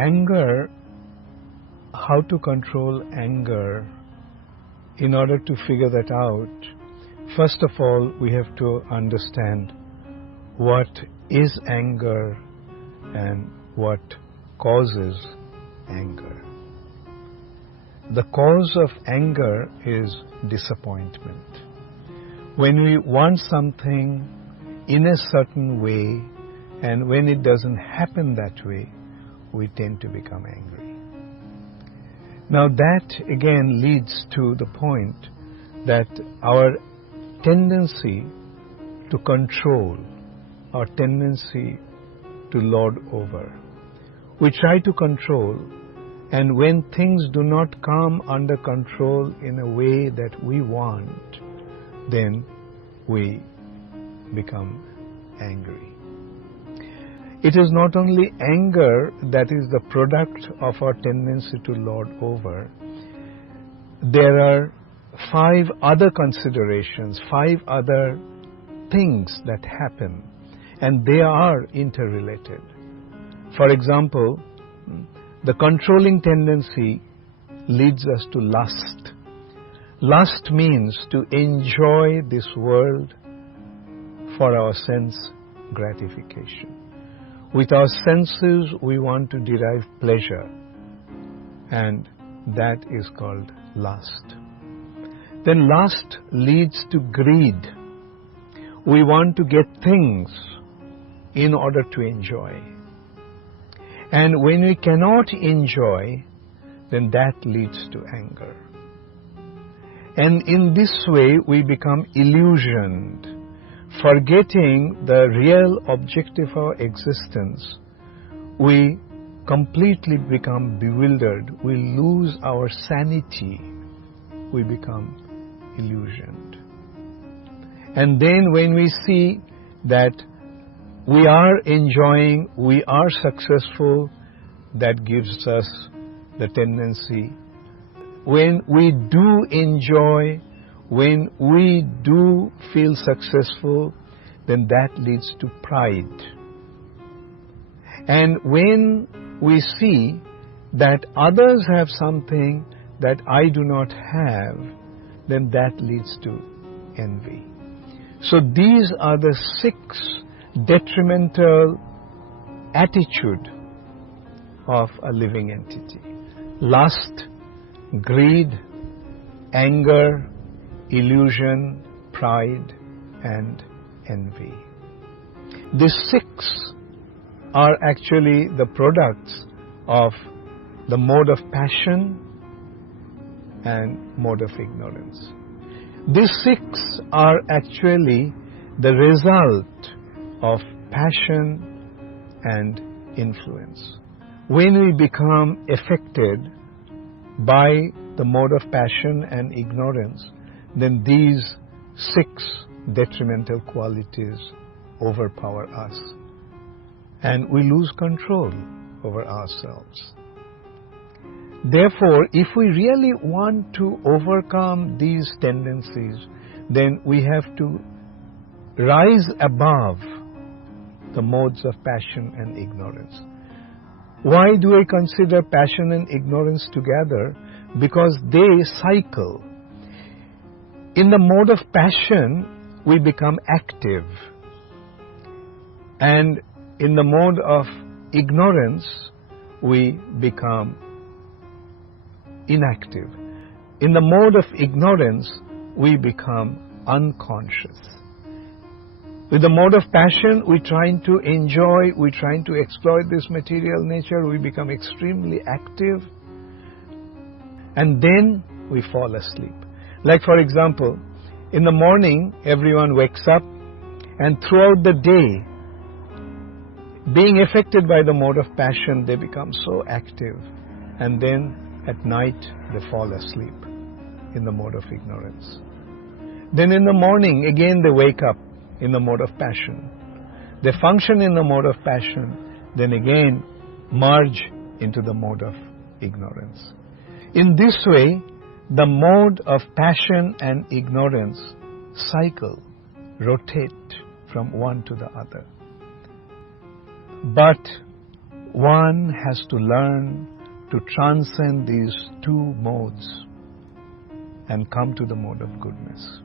anger, how to control anger, in order to figure that out, first of all, we have to understand what is anger and what causes anger. The cause of anger is disappointment. When we want something in a certain way, and when it doesn't happen that way, we tend to become angry. Now that again leads to the point that our tendency to control, our tendency to lord over, we try to control, and when things do not come under control in a way that we want, then we become angry. It is not only anger that is the product of our tendency to lord over. There are 5 other considerations, 5 other things that happen, and they are interrelated. For example, the controlling tendency leads us to lust. Lust means to enjoy this world for our sense gratification. With our senses, we want to derive pleasure, and that is called lust. Then lust leads to greed. We want to get things in order to enjoy. And when we cannot enjoy, then that leads to anger. And in this way, we become illusioned, forgetting the real objective of our existence. We completely become bewildered. We lose our sanity. We become illusioned. And then when we see that we are enjoying, we are successful, that gives us the tendency. When we do enjoy, when we do feel successful, then that leads to pride. And when we see that others have something that I do not have, then that leads to envy. So these are the 6 detrimental attitude of a living entity. Lust, greed, anger, illusion, pride, and envy. These 6 are actually the products of the mode of passion and mode of ignorance. These 6 are actually the result of passion and influence. When we become affected by the mode of passion and ignorance, then these 6 detrimental qualities overpower us, and we lose control over ourselves. Therefore, if we really want to overcome these tendencies, then we have to rise above the modes of passion and ignorance. Why do I consider passion and ignorance together? Because they cycle. In the mode of passion, we become active. And in the mode of ignorance, we become inactive. In the mode of ignorance, we become unconscious. With the mode of passion, we're trying to enjoy, we're trying to exploit this material nature, we become extremely active, and then we fall asleep. Like for example, in the morning, everyone wakes up, and throughout the day, being affected by the mode of passion, they become so active, and then at night, they fall asleep in the mode of ignorance. Then in the morning, again they wake up in the mode of passion. They function in the mode of passion, then again merge into the mode of ignorance. In this way, the mode of passion and ignorance cycle, rotate from one to the other. But one has to learn to transcend these two modes and come to the mode of goodness.